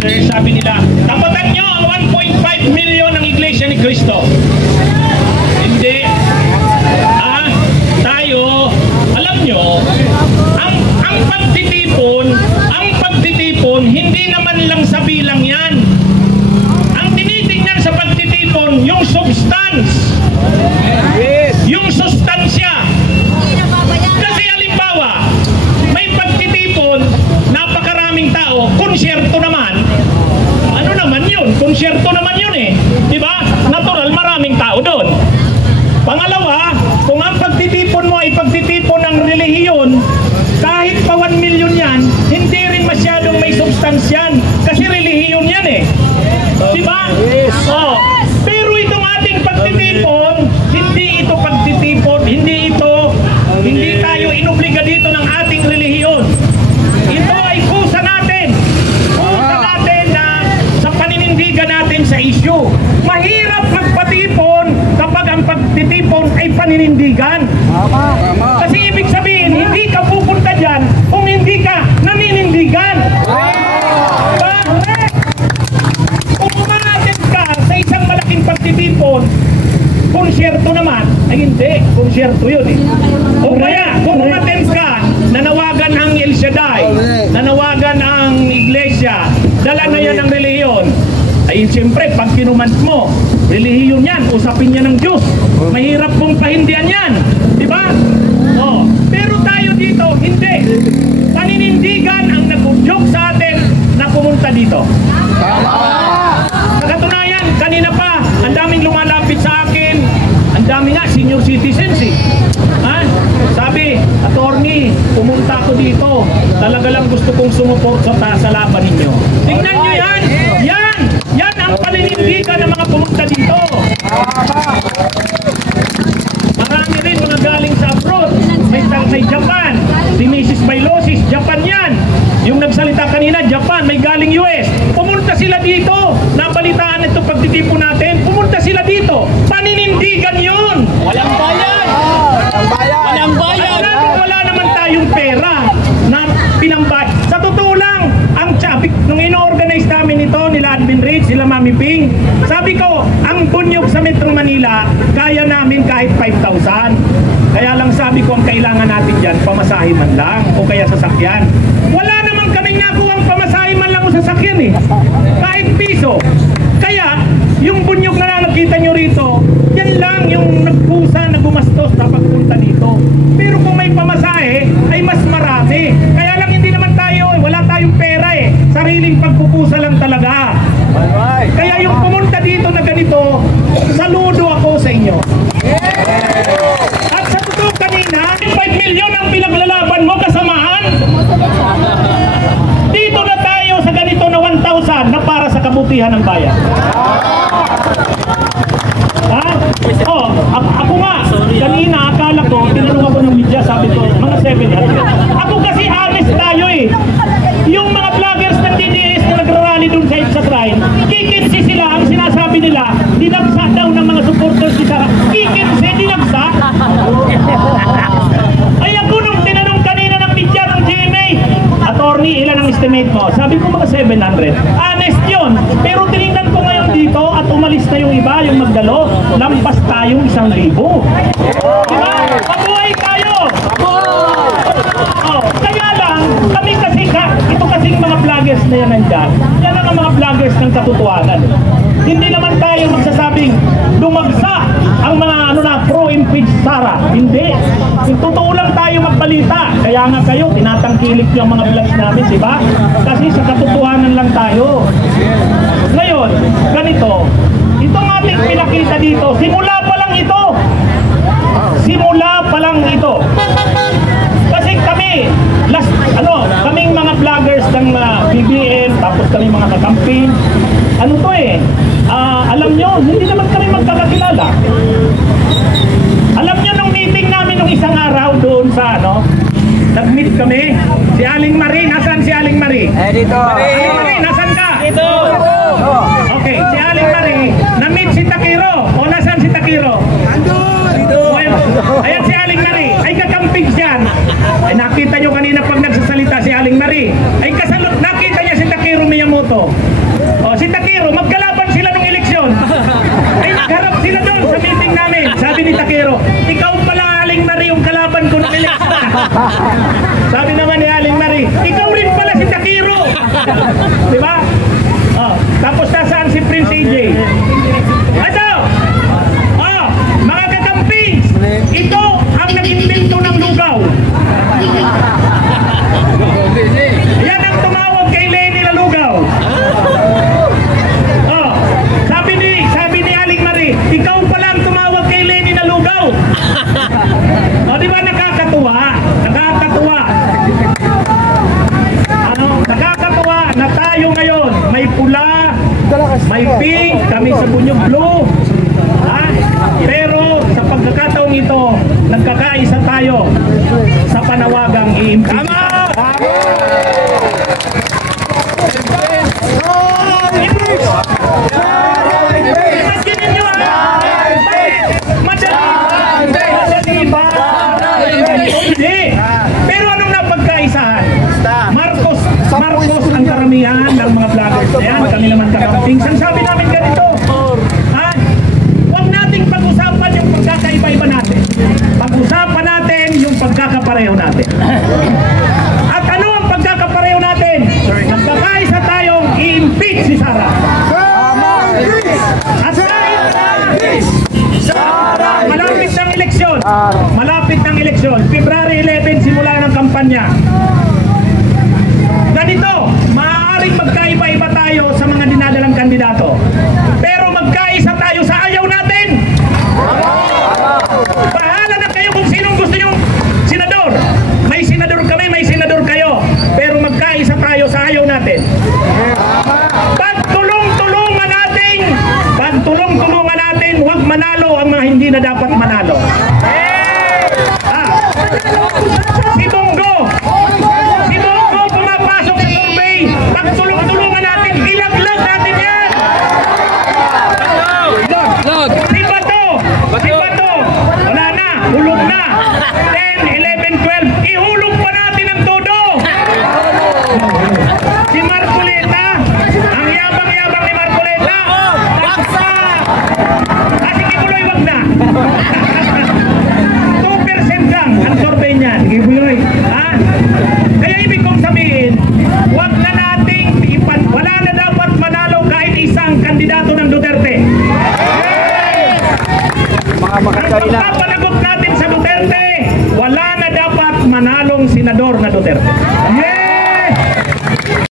vloggers, sabi nila, tapatan nyo ang 1.5 million ng Iglesia ni Cristo. Hindi. Tayo, alam nyo, ang pagtitipon, hindi naman lang sa bilang yan. Ang tinitingnan sa pagtitipon, yung substance. Yung sustansya. Kasi halimbawa, may pagtitipon, napakaraming tao, konsyerto naman. Ano naman yun? Konsyerto naman yun eh. Diba? Natural, maraming tao doon. Pangalawa, kung ang pagtitipon mo ay pagtitipon ng relihiyon, kahit pa 1 million yan, hindi rin masyadong may substance yan. Kasi relihiyon yan eh. Diba? Oh. Pero itong ating pagtitipon, hindi ito pagtitipon, hindi tayo inobliga dito ng ating relihiyon. Ito ay kusa natin na sa paninindigan natin sa issue. Mahirap magpatipon kapag ang pagtitipon ay paninindigan. Kasi ibig sabihin, hindi ka pupunta dyan kung hindi ka naninindigan. Kung umaatid ka sa isang malaking pagtitipon, konsyerto naman, ay hindi, konsyerto yun eh. O kaya, kung umattend ka, nanawagan ang El Shaddai, nanawagan ang Iglesia, dala na yan ang relihiyon, ay siyempre, pag kinumant mo, relihiyon yan, usapin niya ng Diyos, mahirap mong pahindihan yan, di ba? Oh. Pero tayo dito, hindi. Paninindigan ang nag-udyok sa atin na pumunta dito. Sa katunayan, kanina pa, ang daming lumalapit sa akin, ang dami nga, senior citizens eh. Sabi, attorney, pumunta ako dito, talaga lang gusto kong sumuporta sa laban ninyo. Tingnan nyo yan! Yan ang paninindigan ng mga pumunta dito. Marami rin mga galing sa abroad. May Japan, si Mrs. Bailosis, Japan yan. Yung nagsalita kanina, Japan, may galing US. Pumunta sila dito. Nabalitaan ito pagtitipon natin. Pumunta sila dito. Paninindigan yun. Walang bayan. Walang bayan. Wala naman tayong pera na pinambayad. Sa totoo lang, ang traffic, nung ino-organize namin ito, nila Admin Reid, sila Mami Ping, sabi ko, ang bunyog sa Metro Manila, kaya namin kahit 5,000. Kaya lang sabi ko, ang kailangan natin dyan, pamasahe man lang, o kaya sasakyan. Wala naman kaming nakuhang pamasahe man lang o sasakyan eh. Kahit piso. Kaya, yung bunyog na nakita nyo rito, yan lang yung nagpusa na gumastos na pagpunta dito. Pero kung may pamasahe, ay mas marami. Kaya lang hindi naman tayo, wala tayong pera eh. Sariling pagpupusa lang talaga. Kaya yung pumunta dito na ganito, saludo ako sa inyo. At sa totoo kanina, 5 million ang pinaglalaban mo, kasamahan. Dito na tayo sa ganito na 1,000 na para sa kabutihan ng bayan. Ako nga, kanina akala ko, tinanong ako ng media, sabi ko, mga 700. Ako kasi honest tayo eh. Yung mga vloggers ng DDS na nagrarally dun sa Shrine, kikinsi sila, ang sinasabi nila, dinagsa daw ng mga supporters ni Sara. Kikinsi, dinagsa. Ay ako nung tinanong kanina ng media ng GMA, attorney, ilan ang estimate mo? Sabi ko mga 700. Honest yun. Pero tinignan ko ngayon dito at umalis na yung iba, yung magdalo, lampas tayong 1,000. Diba? Mabuhay tayo! Kaya lang, kami kasi ito kasing mga vloggers na yan nandyan, yan ang mga vloggers ng katotohanan. Hindi naman tayo magsasabing dumagsa ang mga pro-impeach Sara. Hindi. Totoo lang tayo magbalita. Kaya nga kayo, tinatangkilik yung mga vlogs namin, di ba? Kasi sa katotohanan lang tayo. Ngayon, ganito, itong ating pinakita dito, simula pa lang ito. Simula pa lang ito. Kasi kami, kaming mga vloggers ng BBM, tapos kami mga kakampin, ano to eh, alam nyo, hindi naman kami magkakakilala. Alam nyo nung meeting namin nung isang araw doon sa nag-meet kami, si Aling Marie, nasaan si Aling Marie? Dito. Aling Marie, nasaan ka? Dito. Okay, si Aling Marie, na-meet si Takiro, o nasaan si Takiro? Andun! Dito. Ayan si Aling Marie, ay kakamping siyan. Ay nakita nyo kanina pag nagsasalita si Aling Marie, ay nakita niya si Takiro Miyamoto. kalaban ko ng eleksyon. Sabi naman ni Aling Marie, ikaw rin pala si Takiro. Di ba? Oh, tapos nasaan si Prince AJ? Ito! Oh, mga kakampi, ito ang nag-invento ng lugaw. Yan ang tumawag kay Lenny na lugaw. Oh, sabi ni Aling Marie, ikaw pala ang tumawag kay Lenny na lugaw. O, di ba nakakatuwa? Nakakatuwa. Ano? Nakakatuwa na tayo ngayon may pula, may pink, kami sa bunyog blue. Ha? Pero sa pagkakataong ito, nagkakaisa tayo sa panawagang i-impeach. Tama! Imagine nyo, madali ba? Hindi. Pero anong napagkaisahan? Marcos ang karamihan ng mga vloggers na yan. Kami naman kakampings. Ang sabi namin ganito, ha? Huwag nating pag-usapan yung pagkakaiba-iba natin. Pag-usapan natin yung pagkakapareho natin. At ano ang pagkakapareho natin? Nagkakaisa tayong i-impeach si Sara. At malapit ng eleksyon. Malapit ng eleksyon. February 11, simula ng kampanya. Ganito, maaaring magkaiba-iba tayo sa mga dinadalang kandidato. Pero magkaisa tayo sa ayaw natin. Bahala na kayo kung sinong gusto nyong senador. May senador kami, may senador kayo. Pero magkaisa tayo sa ayaw natin. Pagtulong-tulungan natin, huwag manalo ang mga hindi na dapat manalo. Si Bongo pumapasok sa survey. Pagtulong-tulungan natin, ilaglag natin yan. Si Bato, wala na, hulog na. 10, 11, 12, ihulog pa natin ang todo. Si Marcoleta, ang yabang-yabang ni Marcoleta, taksa. Si Kibuloy, wag na. 2% lang ang survey niyan, Kibuloy. Kaya ibig kong sabihin, wag na nating wala na dapat manalo kahit isang kandidato ng Duterte. Ang pagpapanagot natin sa Duterte, wala na dapat manalong senador na Duterte.